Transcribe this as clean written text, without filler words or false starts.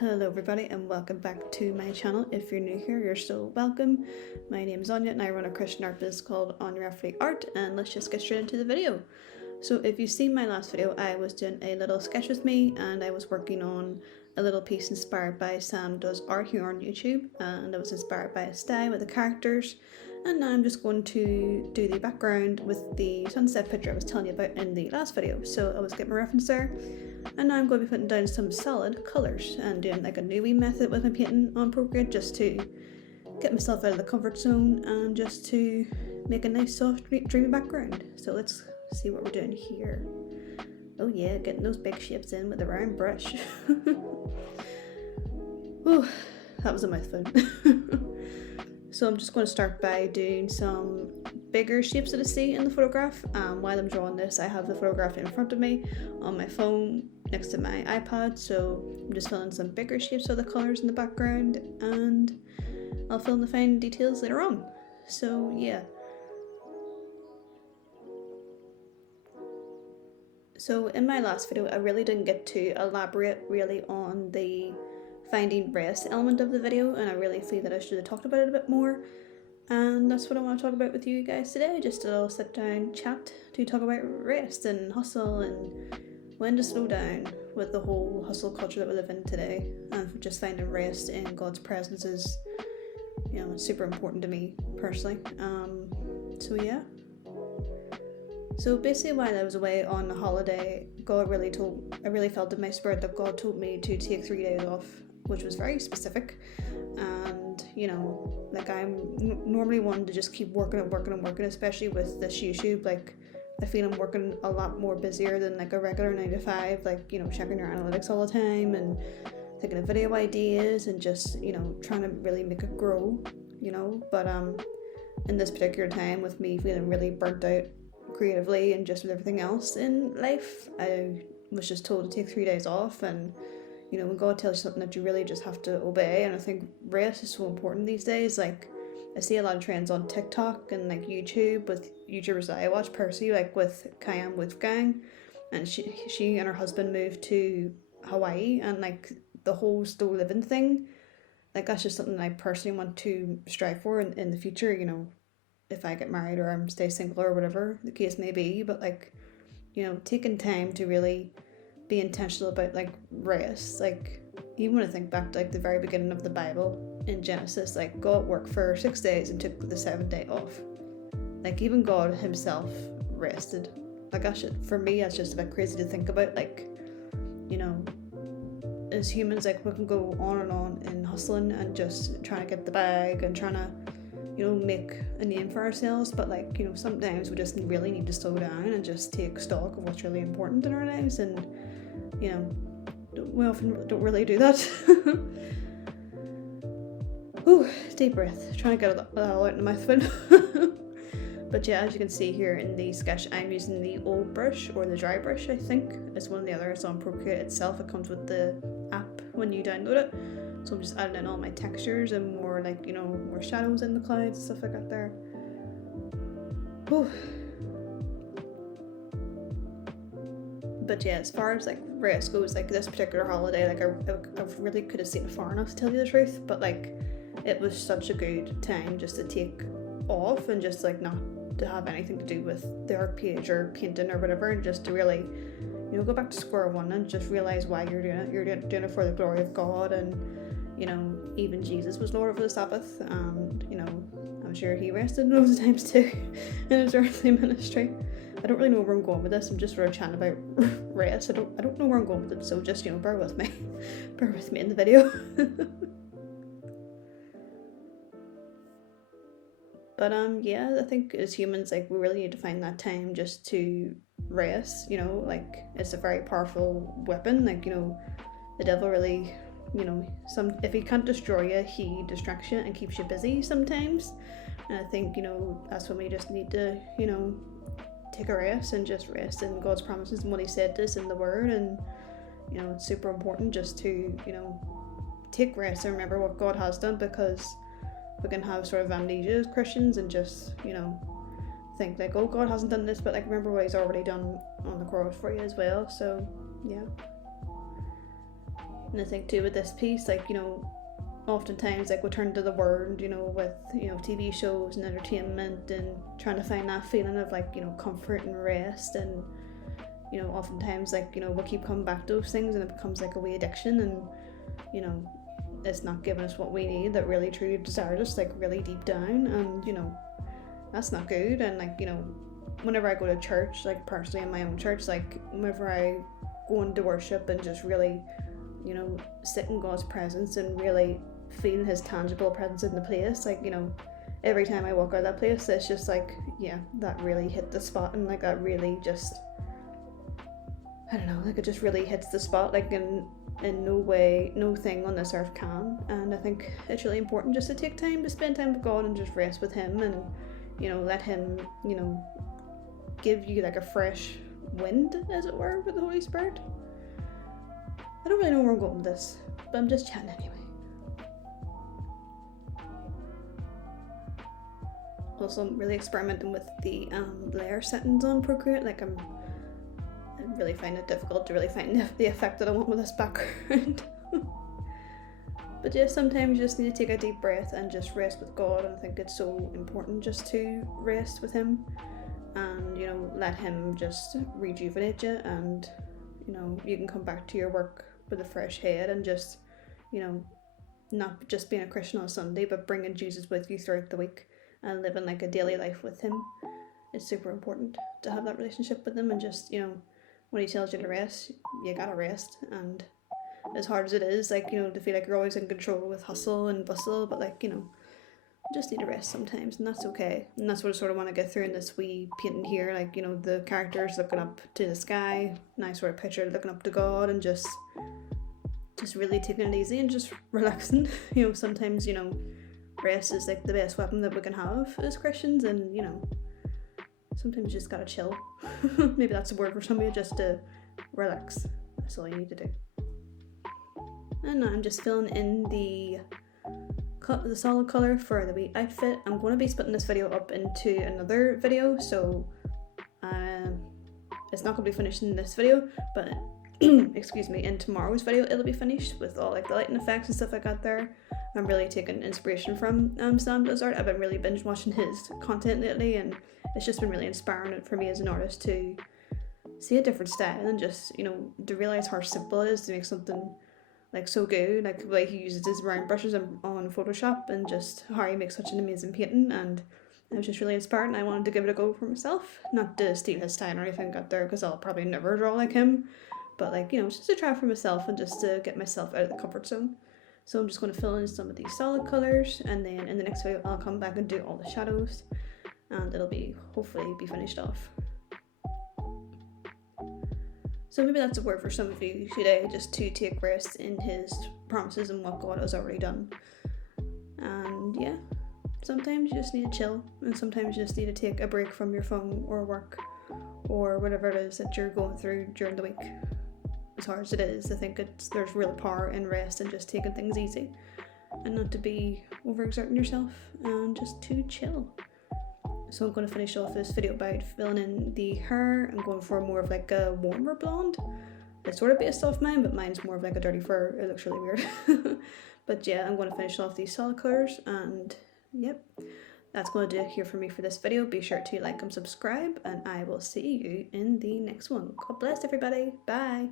Hello everybody and welcome back to my channel. If you're new here, you're so welcome. My name is Anya and I run a Christian art business called On Your Everyday Art, and let's just get straight into the video. So if you've seen my last video, I was doing a little sketch with me and I was working on a little piece inspired by Sam Does Art here on YouTube, and it was inspired by a style with the characters. And now I'm just going to do the background with the sunset picture I was telling you about in the last video. So I was getting my reference there. And now I'm going to be putting down some solid colours and doing like a newbie method with my painting on Procreate, just to get myself out of the comfort zone and just to make a nice soft dreamy background. So let's see what we're doing here. Oh yeah, getting those big shapes in with the round brush. Oh, that was a mouthful. So I'm just going to start by doing some bigger shapes that I see in the photograph. While I'm drawing this, I have the photograph in front of me on my phone next to my iPad, so I'm just filling some bigger shapes of the colours in the background, and I'll fill in the fine details later on. So yeah. So in my last video, I really didn't get to elaborate really on the finding rest element of the video, and I really feel that I should have talked about it a bit more. And that's what I want to talk about with you guys today, just a little sit down chat to talk about rest and hustle and when to slow down with the whole hustle culture that we live in today, and just finding rest in God's presence is, it's super important to me personally. So yeah. So basically, while I was away on a holiday, I really felt in my spirit that God told me to take 3 days off, which was very specific. And like I'm normally one to just keep working, especially with this YouTube. Like I feel I'm working a lot more busier than like a regular 9 to 5, like checking your analytics all the time and thinking of video ideas and just trying to really make it grow, but in this particular time, with me feeling really burnt out creatively and just with everything else in life, I was just told to take 3 days off. And when God tells you something, that you really just have to obey. And I think rest is so important these days. Like I see a lot of trends on TikTok and like YouTube with YouTubers that I watch personally, like with Kayam Wolfgang, and she and her husband moved to Hawaii, and like the whole slow living thing, like that's just something that I personally want to strive for in the future, if I get married or I'm stay single or whatever the case may be. But like, taking time to really be intentional about like rest. Like even when I think back to like the very beginning of the Bible in Genesis, like God worked for 6 days and took the 7th day off. Like even God himself rested. Like for me, that's just a bit crazy to think about. Like, as humans, like we can go on and on in hustling and just trying to get the bag and trying to make a name for ourselves, but like sometimes we just really need to slow down and just take stock of what's really important in our lives. And we often don't really do that. Ooh, deep breath, trying to get that all out in the mouthful. But yeah, as you can see here in the sketch, I'm using the old brush, or the dry brush, I think it's one of the others on Procreate itself. It comes with the app when you download it. So I'm just adding in all my textures and more like, more shadows in the clouds, stuff like that there. Whew. But yeah, as far as like rest goes, like this particular holiday, like I really could have seen it far enough to tell you the truth, but like it was such a good time just to take off and just like not to have anything to do with the art page or painting or whatever, and just to really go back to square one and just realize why you're doing it. You're doing it for the glory of God. And even Jesus was Lord over the Sabbath, and I'm sure he rested loads of times too in his earthly ministry. I don't really know where I'm going with this. I'm just sort of chatting about rest. I don't know where I'm going with it, so just bear with me. Bear with me in the video. But yeah, I think as humans, like we really need to find that time just to rest. Like it's a very powerful weapon. Like the devil really, if he can't destroy you, he distracts you and keeps you busy sometimes. And I think that's when we just need to take a rest and just rest in God's promises and what he said to us in the word. And it's super important just to take rest and remember what God has done, because we can have sort of amnesia as Christians and just think like, oh, God hasn't done this, but like remember what he's already done on the cross for you as well. So yeah. And I think too with this piece, like, you know, oftentimes like we turn to the word, you know, with, you know, TV shows and entertainment and trying to find that feeling of like, you know, comfort and rest, and you know, oftentimes like, you know, we keep coming back to those things and it becomes like a wee addiction, and you know, it's not giving us what we need that really truly desires us, like really deep down, and you know, that's not good. And like, you know, whenever I go to church, like personally in my own church, like whenever I go into worship and just really, you know, sit in God's presence and really feel his tangible presence in the place, like, you know, every time I walk out of that place, it's just like, yeah, that really hit the spot, and like that really just, I don't know, like it just really hits the spot, like in no way, no thing on this earth can. And I think it's really important just to take time to spend time with God and just rest with him, and you know, let him, you know, give you like a fresh wind, as it were, with the Holy Spirit. I don't really know where I'm going with this, but I'm just chatting anyway. Also, I'm really experimenting with the layer settings on Procreate. Like I really find it difficult to really find the effect that I want with this background. But yeah, sometimes you just need to take a deep breath and just rest with God, and I think it's so important just to rest with him and, you know, let him just rejuvenate you, and you know, you can come back to your work with a fresh head and just, you know, not just being a Christian on Sunday, but bringing Jesus with you throughout the week and living like a daily life with him. It's super important to have that relationship with him, and just, you know, when he tells you to rest, you gotta rest. And as hard as it is, like, you know, to feel like you're always in control with hustle and bustle, but like, you know, you just need to rest sometimes, and that's okay. And that's what I sort of want to get through in this wee painting here, like, you know, the characters looking up to the sky, nice sort of picture looking up to God, and just really taking it easy and just relaxing. You know, sometimes, you know, rest is like the best weapon that we can have as Christians, and you know, sometimes you just gotta chill. Maybe that's a word for somebody, just to relax. That's all you need to do. And now I'm just filling in the solid colour for the wee outfit. I'm going to be splitting this video up into another video, so it's not going to be finished in this video, but excuse me, in tomorrow's video it'll be finished with all like the lighting effects and stuff I got there. I'm really taking inspiration from Sam's art. I've been really binge watching his content lately, and it's just been really inspiring for me as an artist to see a different style, and just, you know, to realise how simple it is to make something like so good, like the way he uses his round brushes on Photoshop, and just how he makes such an amazing painting. And I was just really inspired, and I wanted to give it a go for myself, not to steal his style or anything got there, because I'll probably never draw like him, but like, you know, just to try for myself and just to get myself out of the comfort zone. So I'm just going to fill in some of these solid colours, and then in the next video I'll come back and do all the shadows, and it'll be hopefully be finished off. So maybe that's a word for some of you today, just to take rest in his promises and what God has already done. And yeah, sometimes you just need to chill, and sometimes you just need to take a break from your phone or work or whatever it is that you're going through during the week. As hard as it is, I think there's real power in rest and just taking things easy, and not to be overexerting yourself, and just to chill. So I'm going to finish off this video by filling in the hair. I'm going for more of like a warmer blonde. It's sort of based off mine, but mine's more of like a dirty fur. It looks really weird. But yeah, I'm going to finish off these solid colours, and yep, that's going to do it here for me for this video. Be sure to like and subscribe, and I will see you in the next one. God bless everybody. Bye.